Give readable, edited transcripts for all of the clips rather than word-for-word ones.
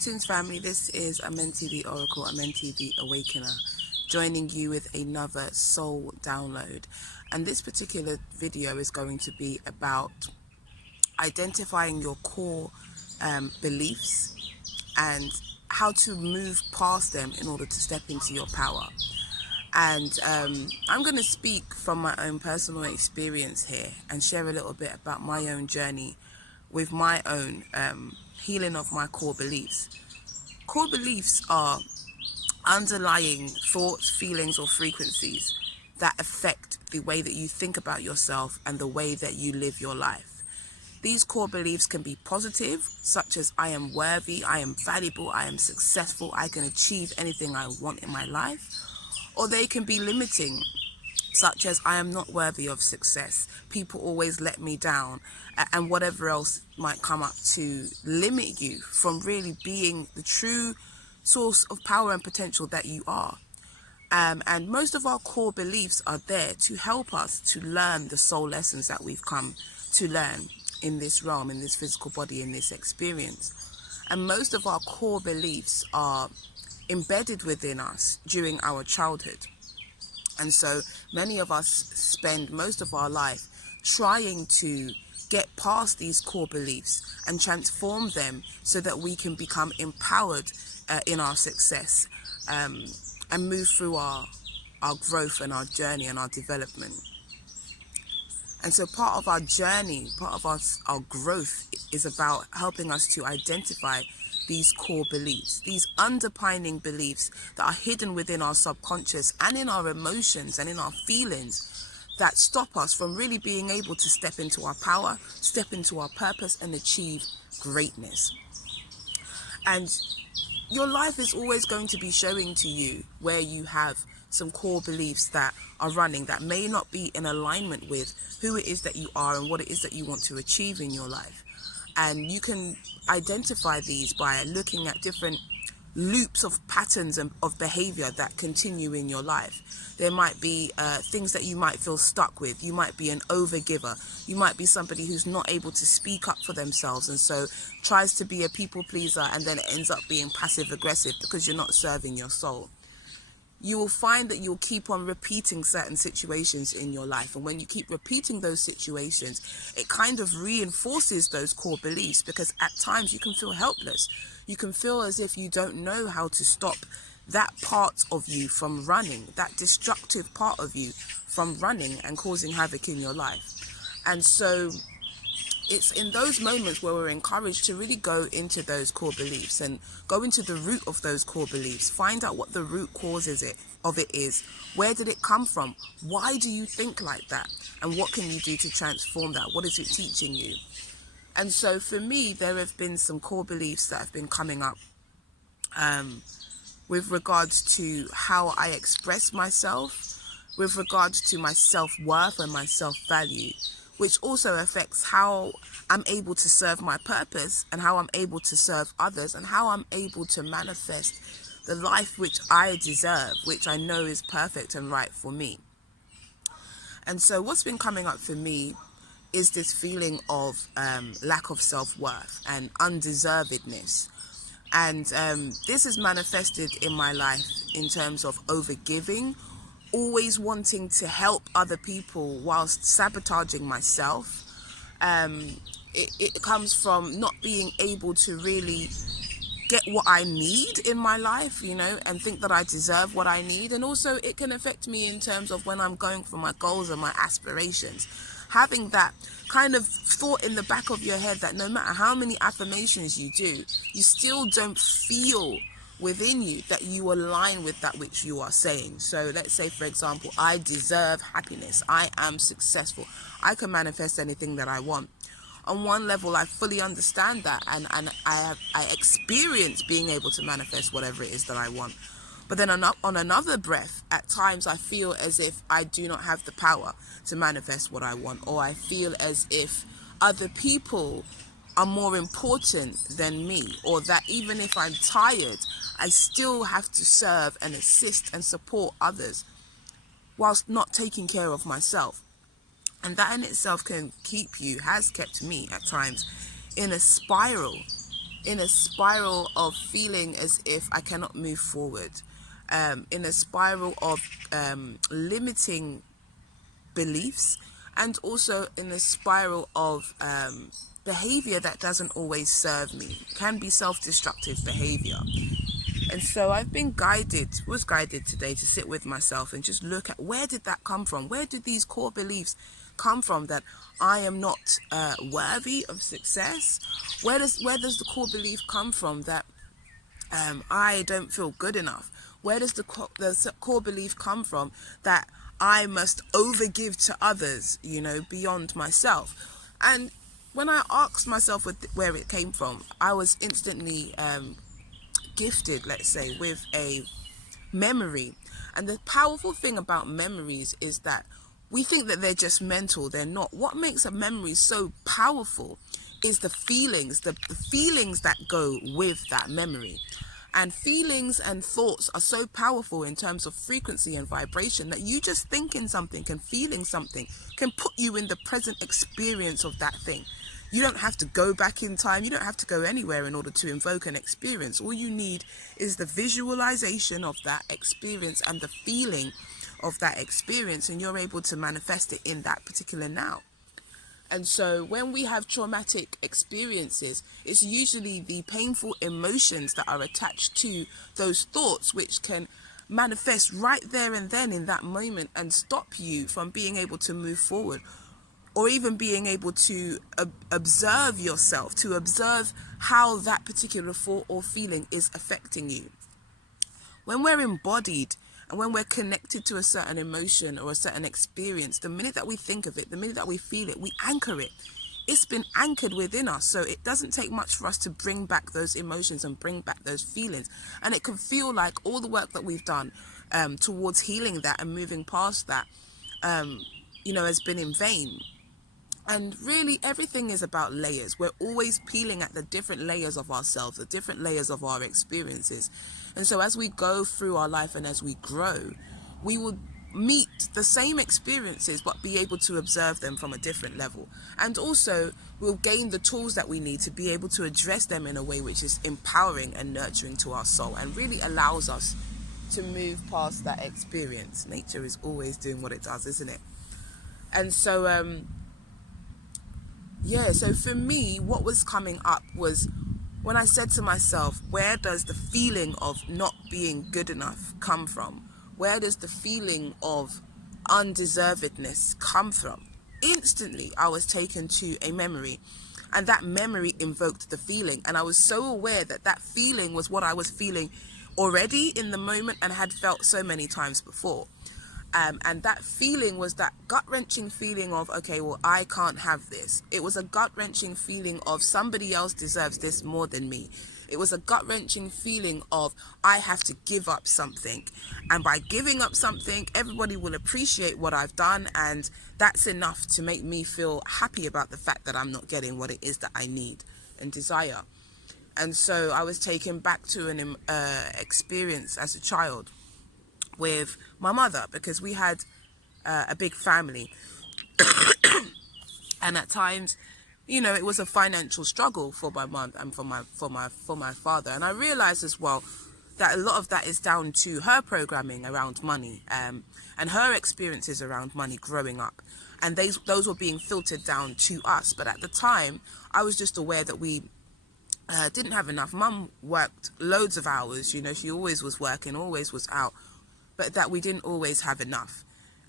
Greetings family, this is Amenti the Oracle, Amenti the Awakener, joining you with another soul download. And this particular video is going to be about identifying your core beliefs and how to move past them in order to step into your power. And I'm going to speak from my own personal experience here and share a little bit about my own journey with my own healing of my core beliefs. Core beliefs are underlying thoughts, feelings, or frequencies that affect the way that you think about yourself and the way that you live your life. These core beliefs can be positive, such as I am worthy, I am valuable, I am successful, I can achieve anything I want in my life. Or they can be limiting, such as I am not worthy of success, people always let me down, and whatever else might come up to limit you from really being the true source of power and potential that you are. And most of our core beliefs are there to help us to learn the soul lessons that we've come to learn in this realm, in this physical body, in this experience. And most of our core beliefs are embedded within us during our childhood. And so many of us spend most of our life trying to get past these core beliefs and transform them so that we can become empowered in our success and move through our growth and our journey and our development. And so part of our journey, part of our growth is about helping us to identify these core beliefs, these underpinning beliefs that are hidden within our subconscious and in our emotions and in our feelings that stop us from really being able to step into our power, step into our purpose and achieve greatness. And your life is always going to be showing to you where you have some core beliefs that are running that may not be in alignment with who it is that you are and what it is that you want to achieve in your life. And you can identify these by looking at different loops of patterns of behavior that continue in your life. There might be things that you might feel stuck with. You might be an overgiver. You might be somebody who's not able to speak up for themselves and so tries to be a people pleaser and then it ends up being passive aggressive because you're not serving your soul. You will find that you'll keep on repeating certain situations in your life. And when you keep repeating those situations, it kind of reinforces those core beliefs because at times you can feel helpless. You can feel as if you don't know how to stop that part of you from running, that destructive part of you from running and causing havoc in your life. And so it's in those moments where we're encouraged to really go into those core beliefs and go into the root of those core beliefs, find out what the root causes of it is. Where did it come from? Why do you think like that? And what can you do to transform that? What is it teaching you? And so for me, there have been some core beliefs that have been coming up with regards to how I express myself, with regards to my self-worth and my self-value, which also affects how I'm able to serve my purpose and how I'm able to serve others and how I'm able to manifest the life which I deserve, which I know is perfect and right for me. And so what's been coming up for me is this feeling of lack of self-worth and undeservedness. And this is manifested in my life in terms of overgiving, always wanting to help other people whilst sabotaging myself. It comes from not being able to really get what I need in my life, you know, and think that I deserve what I need. And also it can affect me in terms of when I'm going for my goals and my aspirations. Having that kind of thought in the back of your head that no matter how many affirmations you do, you still don't feel within you that you align with that which you are saying. So let's say, for example, I deserve happiness. I am successful. I can manifest anything that I want. On one level, I fully understand that, and I experience being able to manifest whatever it is that I want. But then on another breath, at times I feel as if I do not have the power to manifest what I want, or I feel as if other people are more important than me, or that even if I'm tired, I still have to serve and assist and support others whilst not taking care of myself. And that in itself can has kept me at times in a spiral in a spiral of feeling as if I cannot move forward, in a spiral of limiting beliefs, and also in a spiral of behavior that doesn't always serve me, can be self-destructive behavior. And so I've been was guided today to sit with myself and just look at, where did that come from? Where did these core beliefs come from, that I am not worthy of success? Where does the core belief come from that I don't feel good enough? Where does the core belief come from that I must overgive to others, beyond myself? And when I asked myself where it came from, I was instantly gifted, let's say, with a memory. And the powerful thing about memories is that we think that they're just mental. They're not. What makes a memory so powerful is the feelings that go with that memory. And feelings and thoughts are so powerful in terms of frequency and vibration, that you just thinking something and feeling something can put you in the present experience of that thing. You don't have to go back in time. You don't have to go anywhere in order to invoke an experience. All you need is the visualization of that experience and the feeling of that experience, and you're able to manifest it in that particular now. And so when we have traumatic experiences, it's usually the painful emotions that are attached to those thoughts, which can manifest right there and then in that moment and stop you from being able to move forward, or even being able to observe yourself, to observe how that particular thought or feeling is affecting you. When we're embodied and when we're connected to a certain emotion or a certain experience, the minute that we think of it, the minute that we feel it, we anchor it. It's been anchored within us, so it doesn't take much for us to bring back those emotions and bring back those feelings. And it can feel like all the work that we've done towards healing that and moving past that, has been in vain. And really, everything is about layers. We're always peeling at the different layers of ourselves, the different layers of our experiences. And so as we go through our life and as we grow, we will meet the same experiences, but be able to observe them from a different level. And also, we'll gain the tools that we need to be able to address them in a way which is empowering and nurturing to our soul, and really allows us to move past that experience. Nature is always doing what it does, isn't it? And so, so for me, what was coming up was when I said to myself, where does the feeling of not being good enough come from? Where does the feeling of undeservedness come from? Instantly, I was taken to a memory, and that memory invoked the feeling. And I was so aware that that feeling was what I was feeling already in the moment and had felt so many times before. And that feeling was that gut-wrenching feeling of, okay, well, I can't have this. It was a gut-wrenching feeling of somebody else deserves this more than me. It was a gut-wrenching feeling of I have to give up something. And by giving up something, everybody will appreciate what I've done. And that's enough to make me feel happy about the fact that I'm not getting what it is that I need and desire. And so I was taken back to an experience as a child with my mother, because we had a big family. And at times, it was a financial struggle for my mom and for my father. And I realized as well that a lot of that is down to her programming around money, and her experiences around money growing up. And those were being filtered down to us. But at the time, I was just aware that we didn't have enough. Mum worked loads of hours, she always was working, always was out. But that we didn't always have enough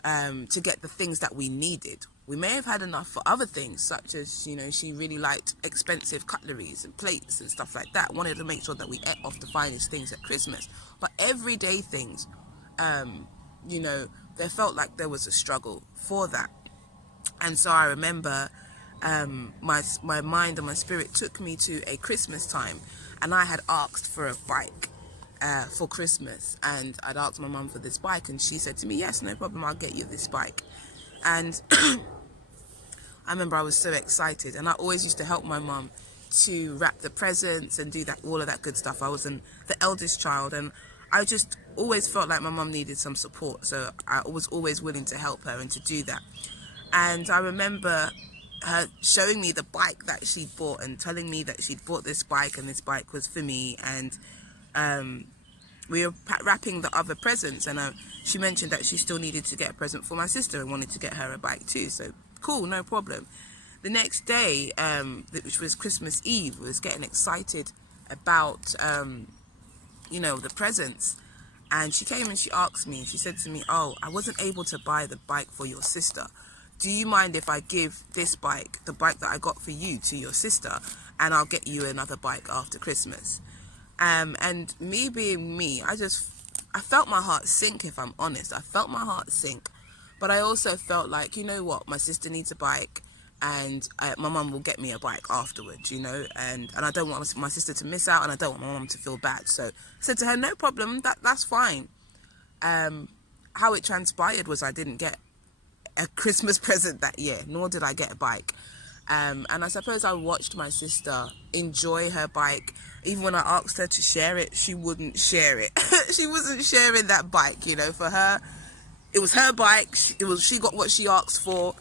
to get the things that we needed. We may have had enough for other things, such as, she really liked expensive cutleries and plates and stuff like that. Wanted to make sure that we ate off the finest things at Christmas. But everyday things, there felt like there was a struggle for that. And so I remember my mind and my spirit took me to a Christmas time, and I had asked for a bike for Christmas, and I'd asked my mum for this bike, and she said to me, yes, no problem, I'll get you this bike. And I remember I was so excited, and I always used to help my mum to wrap the presents and do that, all of that good stuff. I was the eldest child, and I just always felt like my mum needed some support, so I was always willing to help her and to do that. And I remember her showing me the bike that she'd bought and telling me that she'd bought this bike and this bike was for me. And we were wrapping the other presents, and she mentioned that she still needed to get a present for my sister and wanted to get her a bike too. So cool, no problem. The next day, which was Christmas Eve, was getting excited about the presents. And she came and she asked me, she said to me, oh, I wasn't able to buy the bike for your sister. Do you mind if I give this bike, the bike that I got for you, to your sister, and I'll get you another bike after Christmas? And me being me, I felt my heart sink, if I'm honest. I felt my heart sink. But I also felt like, you know what, my sister needs a bike, and my mum will get me a bike afterwards, and I don't want my sister to miss out, and I don't want my mum to feel bad. So I said to her, no problem, that's fine. How it transpired was I didn't get a Christmas present that year, nor did I get a bike. And I suppose I watched my sister enjoy her bike. Even when I asked her to share it, she wouldn't share it. She wasn't sharing that bike, for her. It was her bike. She got what she asked for.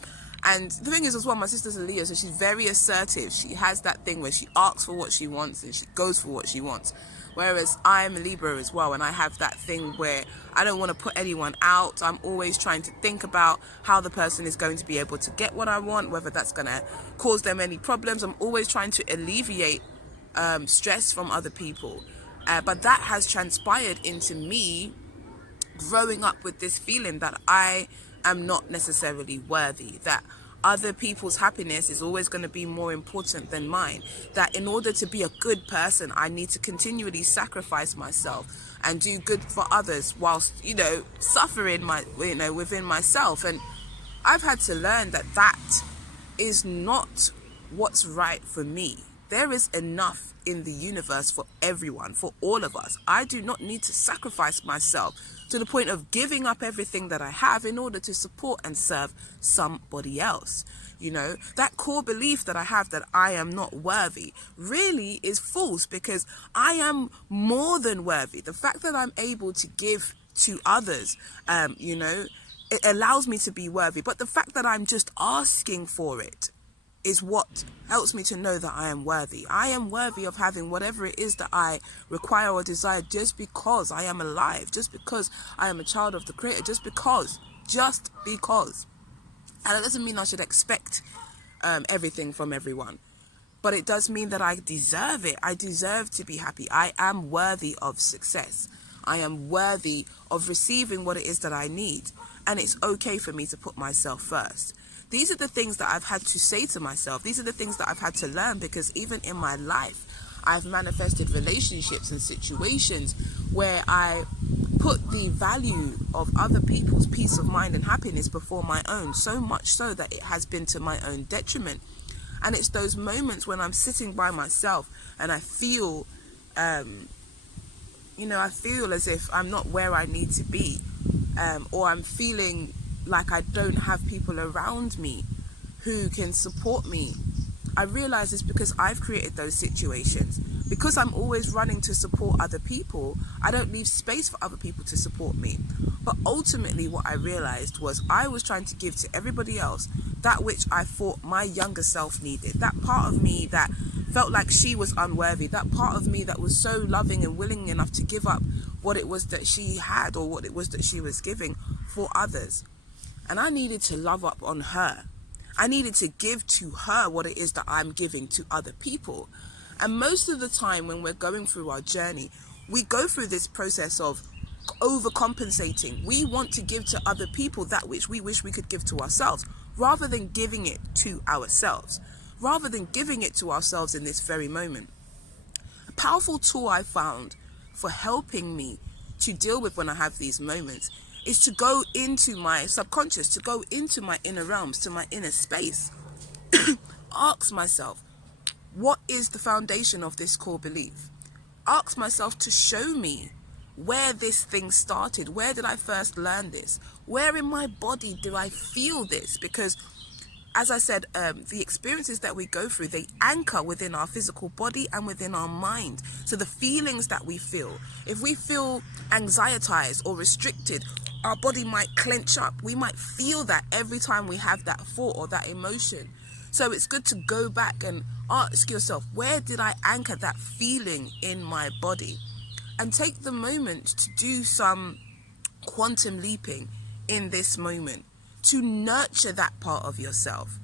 And the thing is as well, my sister's a Leo, so she's very assertive. She has that thing where she asks for what she wants and she goes for what she wants. Whereas I'm a Libra as well, and I have that thing where I don't want to put anyone out. I'm always trying to think about how the person is going to be able to get what I want, whether that's going to cause them any problems. I'm always trying to alleviate stress from other people. But that has transpired into me growing up with this feeling that I am not necessarily worthy, that other people's happiness is always going to be more important than mine, that in order to be a good person, I need to continually sacrifice myself and do good for others whilst, suffering within myself. And I've had to learn that that is not what's right for me. There is enough in the universe for everyone, for all of us. I do not need to sacrifice myself to the point of giving up everything that I have in order to support and serve somebody else. That core belief that I have that I am not worthy really is false, because I am more than worthy. The fact that I'm able to give to others, it allows me to be worthy. But the fact that I'm just asking for it is what helps me to know that I am worthy. I am worthy of having whatever it is that I require or desire, just because I am alive, just because I am a child of the Creator, just because. And it doesn't mean I should expect everything from everyone, but it does mean that I deserve it. I deserve to be happy. I am worthy of success. I am worthy of receiving what it is that I need, and it's okay for me to put myself first. These are the things that I've had to say to myself. These are the things that I've had to learn, because even in my life, I've manifested relationships and situations where I put the value of other people's peace of mind and happiness before my own, so much so that it has been to my own detriment. And it's those moments when I'm sitting by myself and I feel, I feel as if I'm not where I need to be, or I'm feeling like I don't have people around me who can support me. I realize it's because I've created those situations. Because I'm always running to support other people, I don't leave space for other people to support me. But ultimately what I realized was I was trying to give to everybody else that which I thought my younger self needed. That part of me that felt like she was unworthy. That part of me that was so loving and willing enough to give up what it was that she had, or what it was that she was giving for others. And I needed to love up on her. I needed to give to her what it is that I'm giving to other people. And most of the time when we're going through our journey, we go through this process of overcompensating. We want to give to other people that which we wish we could give to ourselves, rather than giving it to ourselves, rather than giving it to ourselves in this very moment. A powerful tool I found for helping me to deal with when I have these moments is to go into my subconscious, to go into my inner realms, to my inner space. Ask myself, what is the foundation of this core belief? Ask myself to show me where this thing started. Where did I first learn this? Where in my body do I feel this? Because as I said, the experiences that we go through, they anchor within our physical body and within our mind. So the feelings that we feel, if we feel anxietized or restricted, our body might clench up. We might feel that every time we have that thought or that emotion. So it's good to go back and ask yourself, where did I anchor that feeling in my body? And take the moment to do some quantum leaping in this moment to nurture that part of yourself.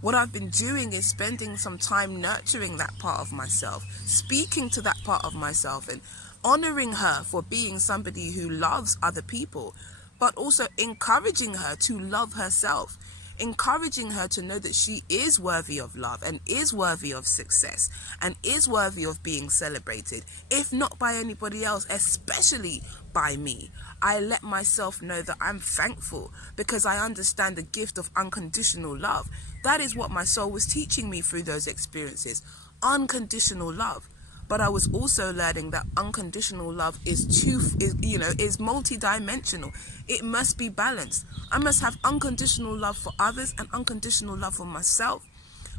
What I've been doing is spending some time nurturing that part of myself, speaking to that part of myself and honoring her for being somebody who loves other people, but also encouraging her to love herself, encouraging her to know that she is worthy of love and is worthy of success and is worthy of being celebrated, if not by anybody else, especially by me. I let myself know that I'm thankful because I understand the gift of unconditional love. That is what my soul was teaching me through those experiences, unconditional love. But I was also learning that unconditional love is multi-dimensional. It must be balanced. I must have unconditional love for others and unconditional love for myself.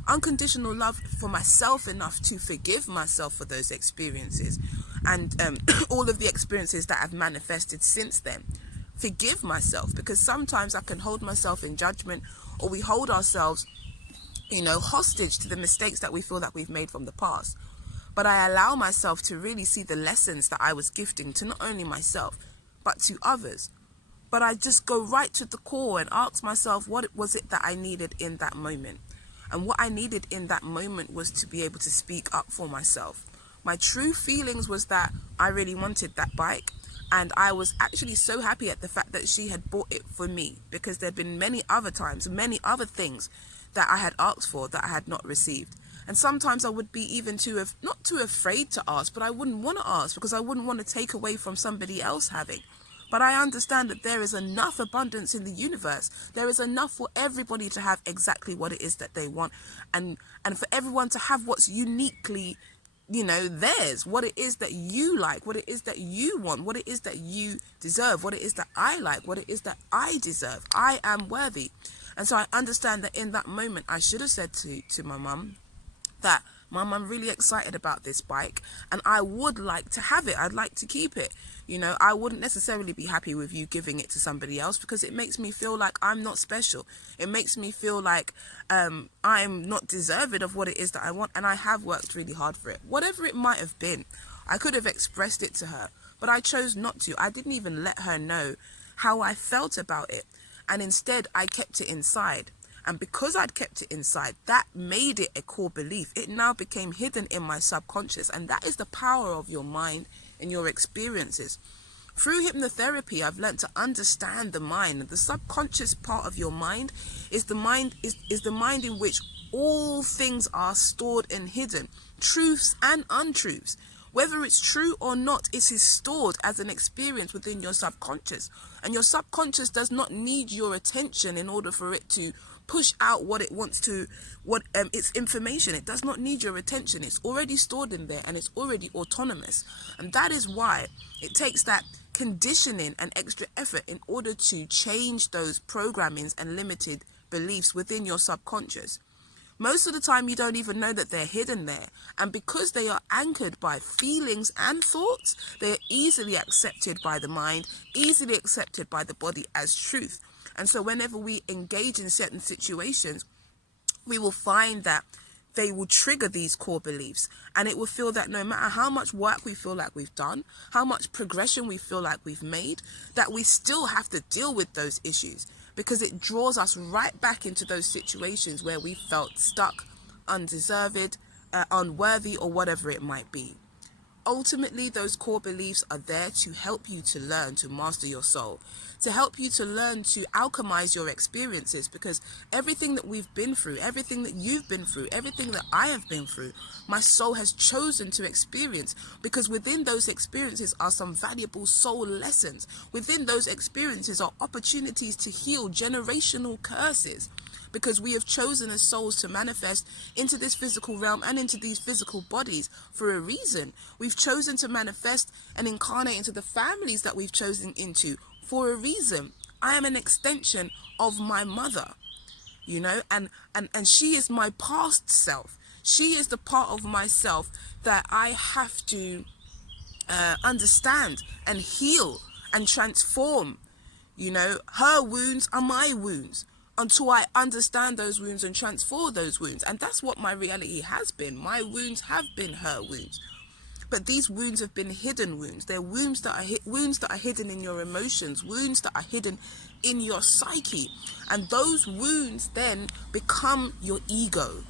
Unconditional love for myself enough to forgive myself for those experiences and all of the experiences that have manifested since then. Forgive myself, because sometimes I can hold myself in judgment, or we hold ourselves, hostage to the mistakes that we feel that we've made from the past. But I allow myself to really see the lessons that I was gifting to not only myself, but to others. But I just go right to the core and ask myself, what was it that I needed in that moment? And what I needed in that moment was to be able to speak up for myself. My true feelings was that I really wanted that bike. And I was actually so happy at the fact that she had bought it for me, because there'd been many other times, many other things that I had asked for that I had not received. And sometimes I would be even not too afraid to ask, but I wouldn't want to ask because I wouldn't want to take away from somebody else having. But I understand that there is enough abundance in the universe. There is enough for everybody to have exactly what it is that they want, and for everyone to have what's uniquely, theirs, what it is that you like, what it is that you want, what it is that you deserve, what it is that I like, what it is that I deserve. I am worthy. And so I understand that in that moment, I should have said to my mum that, Mum, I'm really excited about this bike and I would like to have it. I'd like to keep it. I wouldn't necessarily be happy with you giving it to somebody else, because it makes me feel like I'm not special. It makes me feel like I'm not deserving of what it is that I want, and I have worked really hard for it. Whatever it might have been, I could have expressed it to her, but I chose not to. I didn't even let her know how I felt about it, and instead I kept it inside. And because I'd kept it inside, that made it a core belief. It now became hidden in my subconscious. And that is the power of your mind and your experiences. Through hypnotherapy, I've learned to understand the mind. And the subconscious part of your mind is the mind in which all things are stored and hidden, truths and untruths. Whether it's true or not, it is stored as an experience within your subconscious. And your subconscious does not need your attention in order for it to push out what it wants to, its information. It does not need your attention. It's already stored in there and it's already autonomous. And that is why it takes that conditioning and extra effort in order to change those programmings and limited beliefs within your subconscious. Most of the time you don't even know that they're hidden there, and because they are anchored by feelings and thoughts, they are easily accepted by the mind, easily accepted by the body as truth. And so whenever we engage in certain situations, we will find that they will trigger these core beliefs, and it will feel that no matter how much work we feel like we've done, how much progression we feel like we've made, that we still have to deal with those issues, because it draws us right back into those situations where we felt stuck, undeserved, unworthy, or whatever it might be. Ultimately, those core beliefs are there to help you to learn to master your soul, to help you to learn to alchemize your experiences, because everything that we've been through, everything that you've been through, everything that I have been through, my soul has chosen to experience, because within those experiences are some valuable soul lessons. Within those experiences are opportunities to heal generational curses, because we have chosen as souls to manifest into this physical realm and into these physical bodies for a reason. We've chosen to manifest and incarnate into the families that we've chosen into for a reason. I am an extension of my mother, and she is my past self. She is the part of myself that I have to understand and heal and transform. Her wounds are my wounds. until I understand those wounds and transform those wounds. And that's what my reality has been. My wounds have been her wounds. But these wounds have been hidden wounds. They're wounds that are wounds that are hidden in your emotions, wounds that are hidden in your psyche. And those wounds then become your ego,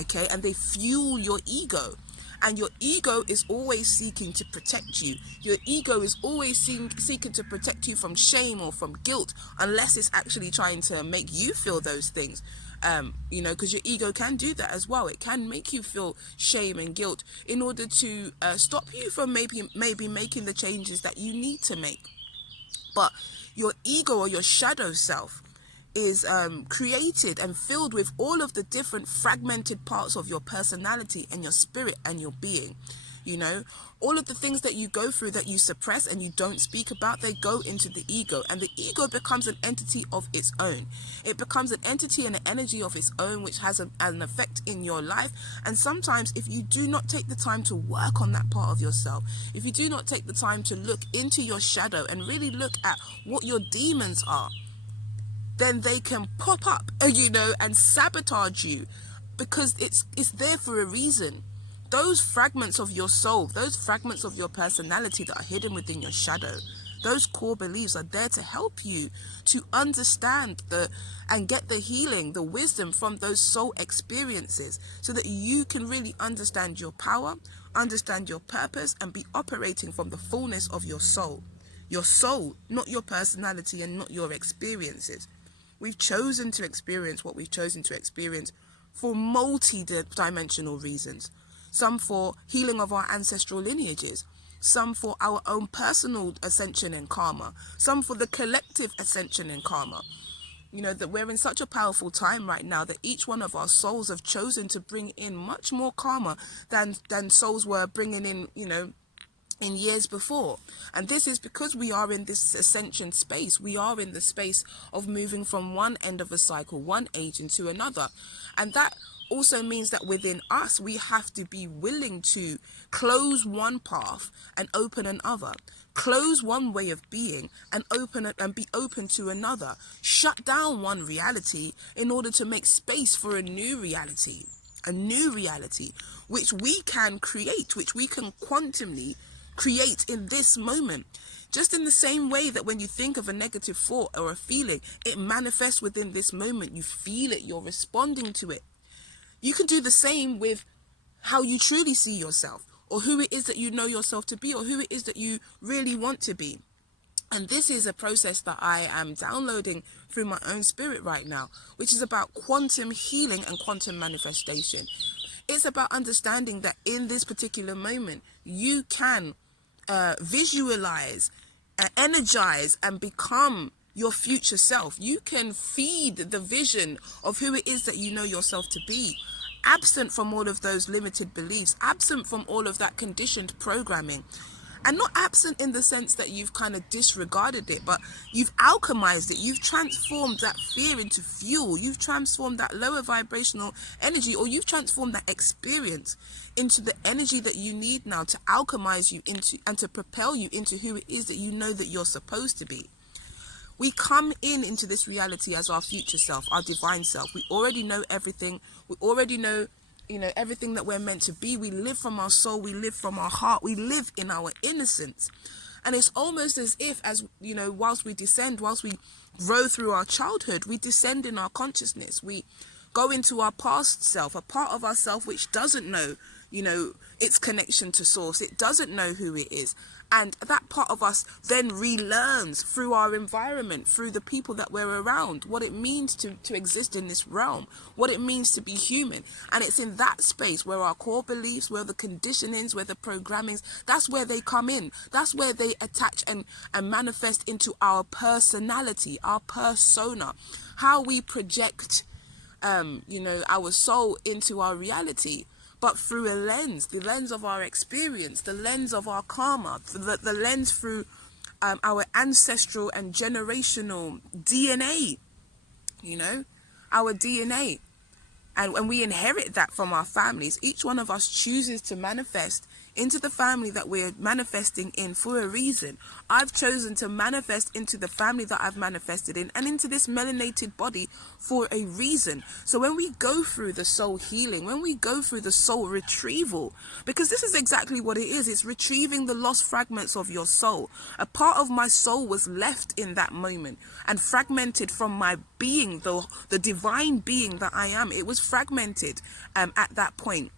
okay? And they fuel your ego. And your ego is always seeking to protect you. Your ego is always seeking to protect you from shame or from guilt, unless it's actually trying to make you feel those things. You know, because your ego can do that as well. It can make you feel shame and guilt in order to stop you from maybe making the changes that you need to make. But your ego, or your shadow self, is created and filled with all of the different fragmented parts of your personality and your spirit and your being. You know, all of the things that you go through that you suppress and you don't speak about, they go into the ego, and the ego becomes an entity of its own. It becomes an entity and an energy of its own, which has an effect in your life. And sometimes, if you do not take the time to work on that part of yourself, if you do not take the time to look into your shadow and really look at what your demons are, then they can pop up, you know, and sabotage you, because it's there for a reason. Those fragments of your soul, those fragments of your personality that are hidden within your shadow, those core beliefs are there to help you to understand and get the healing, the wisdom from those soul experiences, so that you can really understand your power, understand your purpose, and be operating from the fullness of your soul. Your soul, not your personality and not your experiences. We've chosen to experience what we've chosen to experience for multi-dimensional reasons. Some for healing of our ancestral lineages, some for our own personal ascension and karma, some for the collective ascension and karma. You know, that we're in such a powerful time right now that each one of our souls have chosen to bring in much more karma than souls were bringing in, you know, in years before. And this is because we are in this ascension space. We are in the space of moving from one end of a cycle, one age, into another. And that also means that within us, we have to be willing to close one path and open another. Close one way of being and open it and be open to another. Shut down one reality in order to make space for a new reality. A new reality which we can create, which we can quantumly create in this moment. Just in the same way that when you think of a negative thought or a feeling, it manifests within this moment. You feel it, you're responding to it. You can do the same with how you truly see yourself, or who it is that you know yourself to be, or who it is that you really want to be. And this is a process that I am downloading through my own spirit right now, which is about quantum healing and quantum manifestation. It's about understanding that in this particular moment, you can visualize, energize, and become your future self. You can feed the vision of who it is that you know yourself to be, absent from all of those limited beliefs, absent from all of that conditioned programming. And not absent in the sense that you've kind of disregarded it, but you've alchemized it. You've transformed that fear into fuel. You've transformed that lower vibrational energy, or you've transformed that experience into the energy that you need now to alchemize you into and to propel you into who it is that you know that you're supposed to be. We come into this reality as our future self, our divine self. We already know everything. We already know, you know, everything that we're meant to be. We live from our soul. We live from our heart. We live in our innocence. And it's almost as if, as you know, whilst we descend, whilst we grow through our childhood, we descend in our consciousness. We go into our past self, a part of ourself which doesn't know, you know, its connection to source. It doesn't know who it is. And that part of us then relearns through our environment, through the people that we're around, what it means to exist in this realm, what it means to be human. And it's in that space where our core beliefs, where the conditionings, where the programmings, that's where they come in. That's where they attach and manifest into our personality, our persona, how we project, you know, our soul into our reality. But through a lens, the lens of our experience, the lens of our karma, the lens through our ancestral and generational DNA, you know, our DNA. And when we inherit that from our families, each one of us chooses to manifest into the family that we're manifesting in for a reason. I've chosen to manifest into the family that I've manifested in and into this melanated body for a reason. So when we go through the soul healing, when we go through the soul retrieval, because this is exactly what it is, it's retrieving the lost fragments of your soul. A part of my soul was left in that moment and fragmented from my being, the divine being that I am. It was fragmented at that point,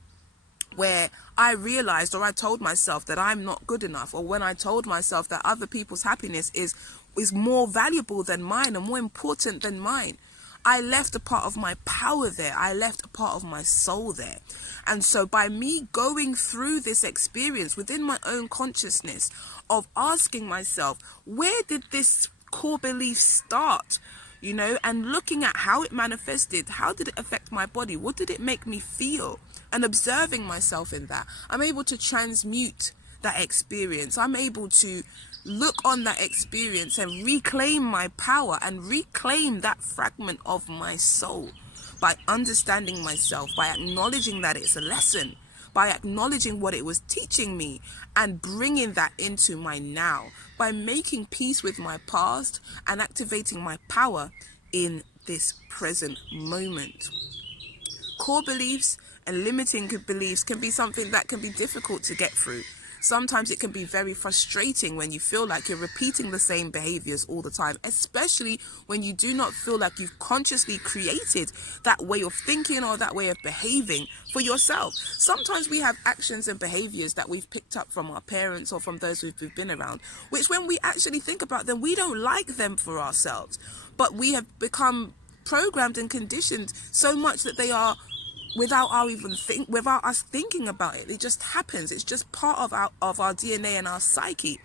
where I realized, or I told myself that I'm not good enough, or when I told myself that other people's happiness is more valuable than mine and more important than mine. I left a part of my power there. I left a part of my soul there. And so by me going through this experience within my own consciousness of asking myself, where did this core belief start? You know, and looking at how it manifested, how did it affect my body? What did it make me feel? And observing myself in that, I'm able to transmute that experience. I'm able to look on that experience and reclaim my power and reclaim that fragment of my soul by understanding myself, by acknowledging that it's a lesson, by acknowledging what it was teaching me and bringing that into my now, by making peace with my past and activating my power in this present moment. Core beliefs and limiting beliefs can be something that can be difficult to get through. Sometimes it can be very frustrating when you feel like you're repeating the same behaviors all the time, especially when you do not feel like you've consciously created that way of thinking or that way of behaving for yourself. Sometimes we have actions and behaviors that we've picked up from our parents or from those we've been around, which when we actually think about them, we don't like them for ourselves, but we have become programmed and conditioned so much that they are without us thinking about it. It just happens. It's just part of our DNA and our psyche.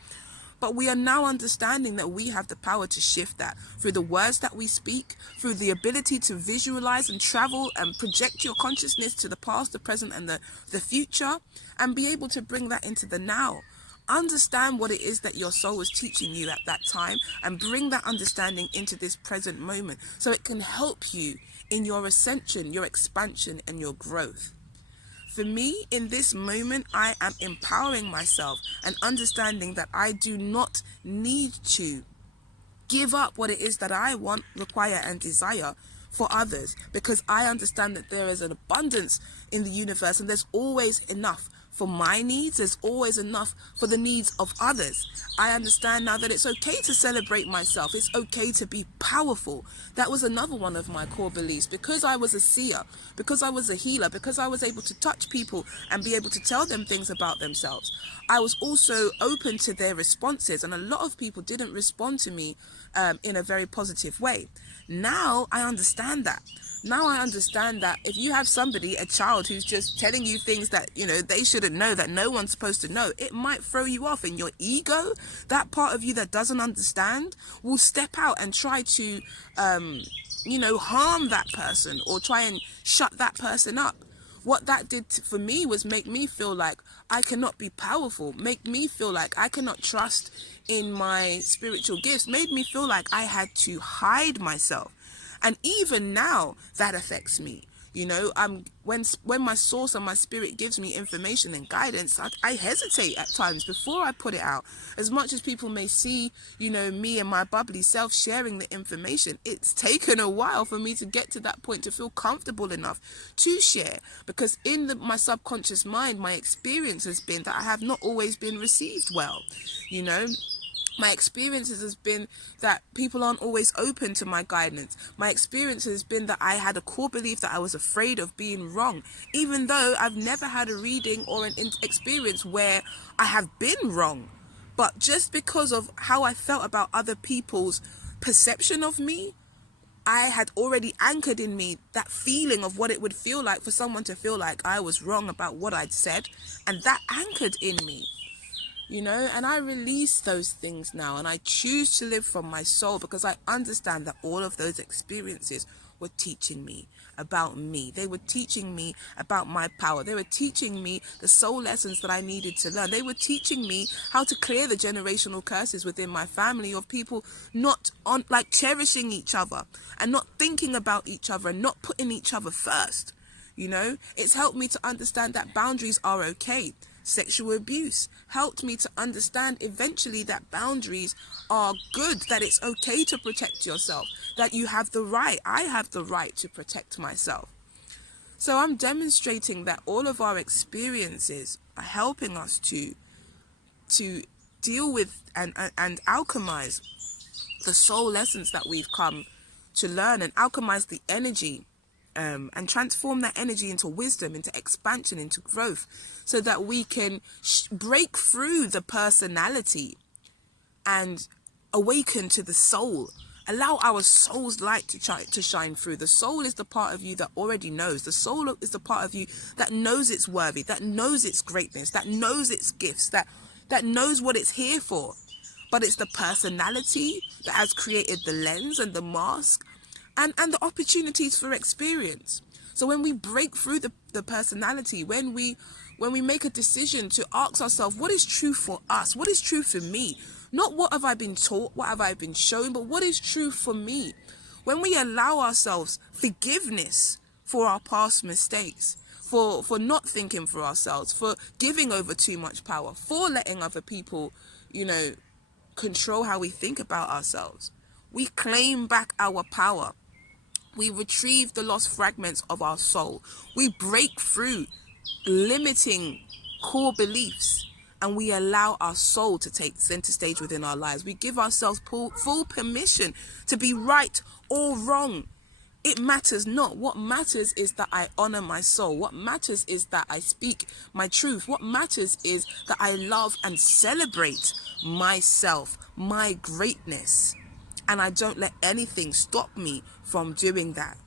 But we are now understanding that we have the power to shift that through the words that we speak, through the ability to visualize and travel and project your consciousness to the past, the present, and the future, and be able to bring that into the now. Understand what it is that your soul was teaching you at that time and bring that understanding into this present moment so it can help you in your ascension, your expansion, and your growth. For me, in this moment, I am empowering myself and understanding that I do not need to give up what it is that I want, require, and desire for others, because I understand that there is an abundance in the universe and there's always enough for my needs. There's always enough for the needs of others. I understand now that it's okay to celebrate myself. It's okay to be powerful. That was another one of my core beliefs. Because I was a seer, because I was a healer, because I was able to touch people and be able to tell them things about themselves, I was also open to their responses, and a lot of people didn't respond to me in a very positive way. Now I understand that. Now I understand that if you have somebody, a child, who's just telling you things that, you know, they shouldn't know, that no one's supposed to know, it might throw you off, and your ego, that part of you that doesn't understand, will step out and try to, harm that person or try and shut that person up. What that did for me was make me feel like I cannot be powerful, make me feel like I cannot trust in my spiritual gifts, made me feel like I had to hide myself. And even now, that affects me. You know, when my source and my spirit gives me information and guidance, I hesitate at times before I put it out. As much as people may see, you know, me and my bubbly self sharing the information, it's taken a while for me to get to that point to feel comfortable enough to share. Because in my subconscious mind, my experience has been that I have not always been received well, you know. My experiences has been that people aren't always open to my guidance. My experience has been that I had a core belief that I was afraid of being wrong, even though I've never had a reading or an experience where I have been wrong. But just because of how I felt about other people's perception of me, I had already anchored in me that feeling of what it would feel like for someone to feel like I was wrong about what I'd said, and that anchored in me. You know, and I release those things now, and I choose to live from my soul, because I understand that all of those experiences were teaching me about me. They were teaching me about my power. They were teaching me the soul lessons that I needed to learn. They were teaching me how to clear the generational curses within my family of people not cherishing each other and not thinking about each other and not putting each other first. You know, it's helped me to understand that boundaries are okay. sexual abuse, helped me to understand eventually that boundaries are good, that it's okay to protect yourself, that you have the right, I have the right to protect myself. So I'm demonstrating that all of our experiences are helping us to deal with and alchemize the soul lessons that we've come to learn, and alchemize the energy, and transform that energy into wisdom, into expansion, into growth, so that we can break through the personality and awaken to the soul. Allow our soul's light to shine through. The soul is the part of you that already knows. The soul is the part of you that knows it's worthy, that knows its greatness, that knows its gifts, that knows what it's here for. But it's the personality that has created the lens and the mask and the opportunities for experience. So when we break through the personality, when we make a decision to ask ourselves, what is true for us? What is true for me? Not what have I been taught, what have I been shown, but what is true for me? When we allow ourselves forgiveness for our past mistakes, for not thinking for ourselves, for giving over too much power, for letting other people, control how we think about ourselves, we claim back our power. We retrieve the lost fragments of our soul. We break through limiting core beliefs, and we allow our soul to take center stage within our lives. We give ourselves full permission to be right or wrong. It matters not. What matters is that I honor my soul. What matters is that I speak my truth. What matters is that I love and celebrate myself, my greatness. And I don't let anything stop me from doing that.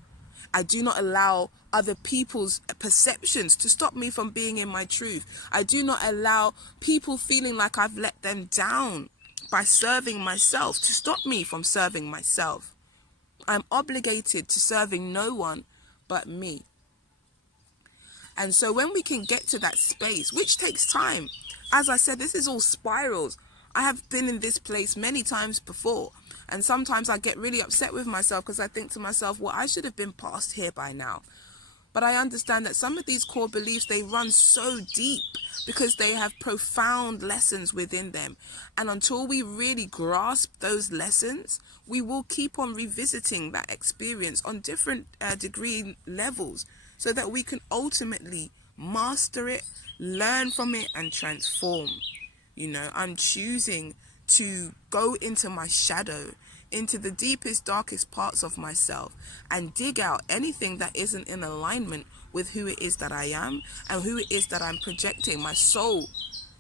I do not allow other people's perceptions to stop me from being in my truth. I do not allow people feeling like I've let them down by serving myself to stop me from serving myself. I'm obligated to serving no one but me. And so when we can get to that space, which takes time, as I said, this is all spirals. I have been in this place many times before. And sometimes I get really upset with myself because I think to myself, well, I should have been past here by now. But I understand that some of these core beliefs, they run so deep because they have profound lessons within them. And until we really grasp those lessons, we will keep on revisiting that experience on different degree levels so that we can ultimately master it, learn from it, and transform. I'm choosing to go into my shadow, into the deepest, darkest parts of myself, and dig out anything that isn't in alignment with who it is that I am and who it is that I'm projecting, my soul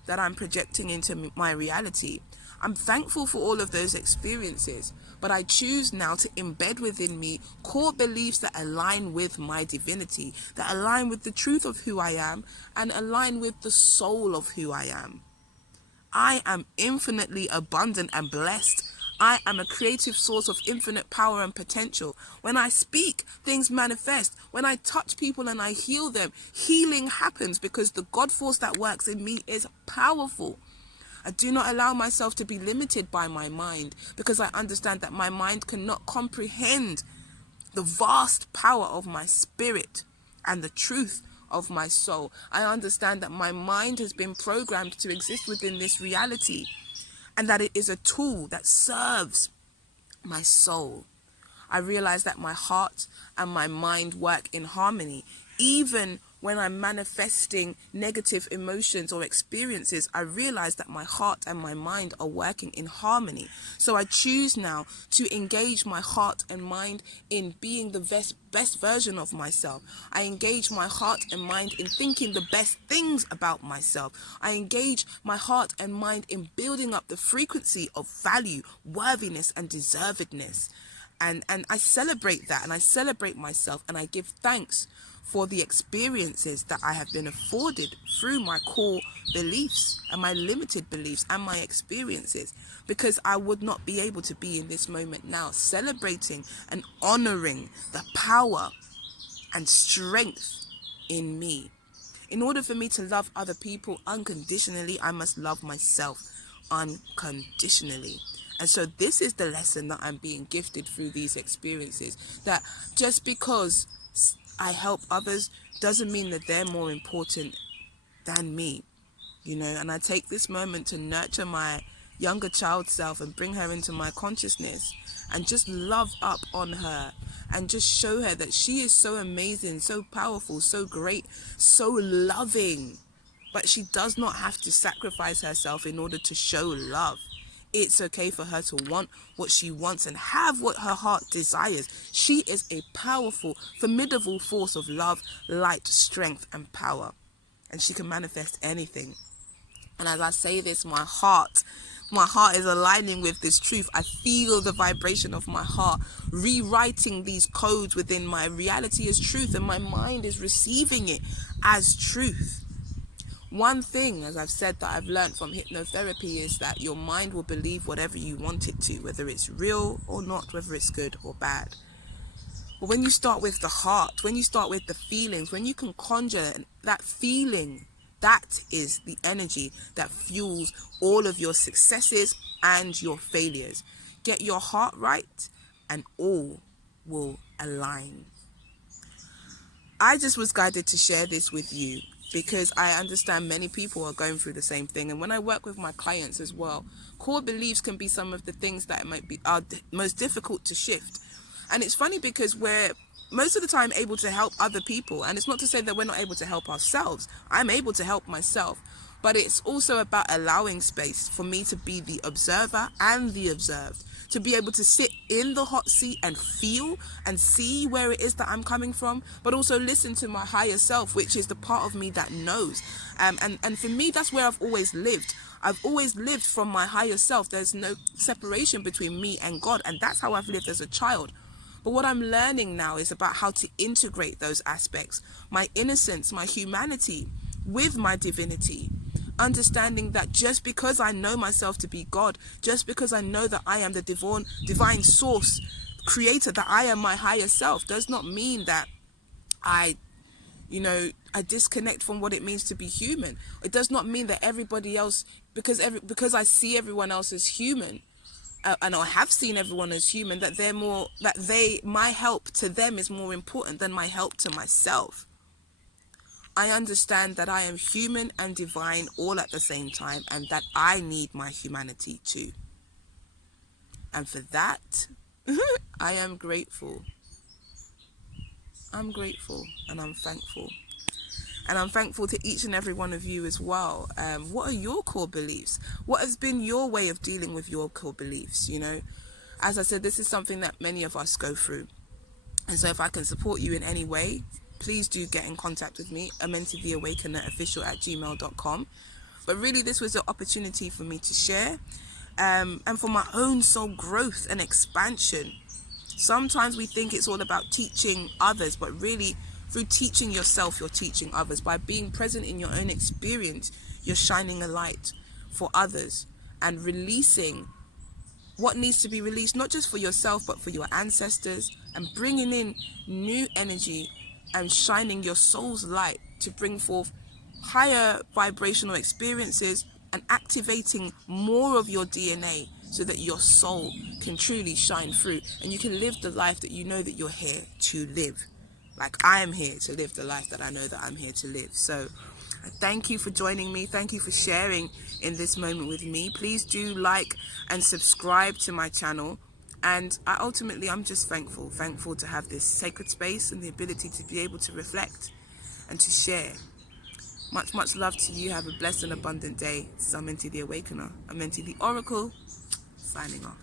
that I'm projecting into my reality. I'm thankful for all of those experiences, but I choose now to embed within me core beliefs that align with my divinity, that align with the truth of who I am, and align with the soul of who I am. I am infinitely abundant and blessed. I am a creative source of infinite power and potential. When I speak, things manifest. When I touch people and I heal them, healing happens because the God force that works in me is powerful. I do not allow myself to be limited by my mind because I understand that my mind cannot comprehend the vast power of my spirit and the truth of my soul. I understand that my mind has been programmed to exist within this reality and that it is a tool that serves my soul. I realize that my heart and my mind work in harmony. Even when I'm manifesting negative emotions or experiences, I realize that my heart and my mind are working in harmony. So I choose now to engage my heart and mind in being the best version of myself. I engage my heart and mind in thinking the best things about myself. I engage my heart and mind in building up the frequency of value, worthiness, and deservedness. And I celebrate that, and I celebrate myself, and I give thanks for the experiences that I have been afforded through my core beliefs and my limited beliefs and my experiences, because I would not be able to be in this moment now, celebrating and honoring the power and strength in me. In order for me to love other people unconditionally, I must love myself unconditionally. And so this is the lesson that I'm being gifted through these experiences, that just because I help others doesn't mean that they're more important than me. you know, and I take this moment to nurture my younger child self and bring her into my consciousness and just love up on her and just show her that she is so amazing, so powerful, so great, so loving. But she does not have to sacrifice herself in order to show love. It's okay for her to want what she wants and have what her heart desires. She is a powerful, formidable force of love, light, strength, and power. And she can manifest anything. And as I say this, my heart is aligning with this truth. I feel the vibration of my heart rewriting these codes within my reality as truth, and my mind is receiving it as truth. One thing, as I've said, that I've learned from hypnotherapy is that your mind will believe whatever you want it to, whether it's real or not, whether it's good or bad. But when you start with the heart, when you start with the feelings, when you can conjure that feeling, that is the energy that fuels all of your successes and your failures. Get your heart right and all will align. I just was guided to share this with you because I understand many people are going through the same thing. And when I work with my clients as well, core beliefs can be some of the things that are most difficult to shift. And it's funny because we're most of the time able to help other people. And it's not to say that we're not able to help ourselves. I'm able to help myself. But it's also about allowing space for me to be the observer and the observed, to be able to sit in the hot seat and feel and see where it is that I'm coming from, but also listen to my higher self, which is the part of me that knows. And for me, that's where I've always lived. I've always lived from my higher self. There's no separation between me and God, and that's how I've lived as a child. But what I'm learning now is about how to integrate those aspects, my innocence, my humanity, with my divinity. Understanding that just because I know myself to be God, just because I know that I am the divine source, creator, that I am my higher self, does not mean that I disconnect from what it means to be human. It does not mean that everybody else, because I see everyone else as human, and I have seen everyone as human, that my help to them is more important than my help to myself. I understand that I am human and divine all at the same time, and that I need my humanity too. And for that, I am grateful. I'm grateful and I'm thankful. And I'm thankful to each and every one of you as well. What are your core beliefs? What has been your way of dealing with your core beliefs? You know, as I said, this is something that many of us go through. And so if I can support you in any way, please do get in contact with me, amentitheawakenerofficial@gmail.com. But really, this was an opportunity for me to share and for my own soul growth and expansion. Sometimes we think it's all about teaching others, but really, through teaching yourself, you're teaching others. By being present in your own experience, you're shining a light for others and releasing what needs to be released, not just for yourself, but for your ancestors, and bringing in new energy and shining your soul's light to bring forth higher vibrational experiences and activating more of your DNA so that your soul can truly shine through and you can live the life that you know that you're here to live. Like I am here to live the life that I know that I'm here to live. So thank you for joining me. Thank you for sharing in this moment with me. Please do like and subscribe to my channel. And I'm just thankful to have this sacred space and the ability to be able to reflect and to share. Much, much love to you. Have a blessed and abundant day. This is Amenti the Awakener. Amenti the Oracle, signing off.